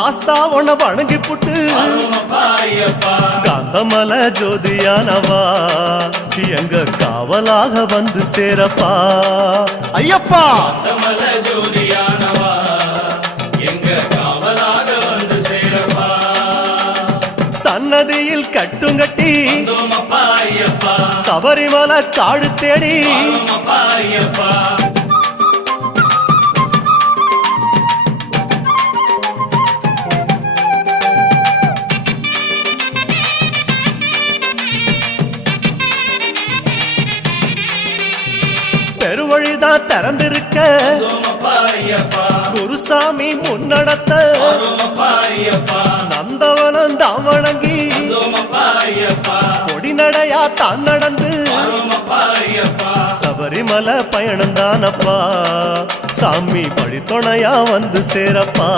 சாஸ்தா உன வணங்கி புட்டு காந்தமல ஜோதியானவா எங்க காவலாக வந்து சேரப்பா ஐயப்பா காந்தமல ஜோதியானவா எங்க காவலாக வந்து சேரப்பா சன்னதியில் கட்டுங்கட்டி ஐயப்பா சபரிமலை காடு தேடி ஐயப்பா பெருவழிதான் திறந்திருக்க குருசாமி முன்னடத்த நந்தவனம் தான் வணங்கி கொடிநடையா தான் நடந்து சபரிமலை பயணம் தானப்பா சாமி வழித்துணையா வந்து சேரப்பா